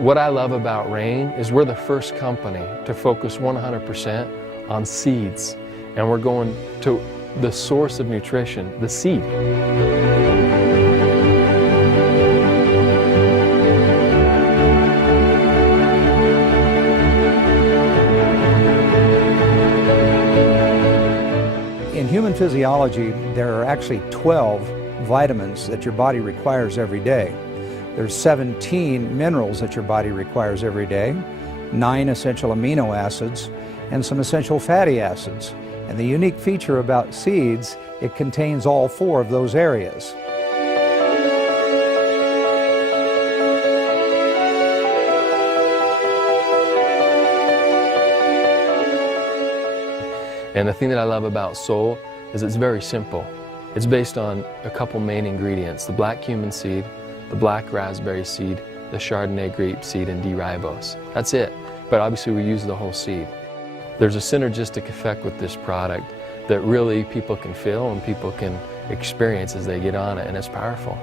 What I love about Rain is we're the first company to focus 100% on seeds, and we're going to the source of nutrition, the seed. In human physiology, there are actually 12 vitamins that your body requires every day. There's 17 minerals that your body requires every day, 9 essential amino acids, and some essential fatty acids. And the unique feature about seeds, it contains all 4 of those areas. And the thing that I love about Soul is it's very simple. It's based on a couple main ingredients, the black cumin seed, the black raspberry seed, the Chardonnay grape seed, and D-ribose. That's it. But obviously we use the whole seed. There's a synergistic effect with this product that really people can feel and people can experience as they get on it, and it's powerful.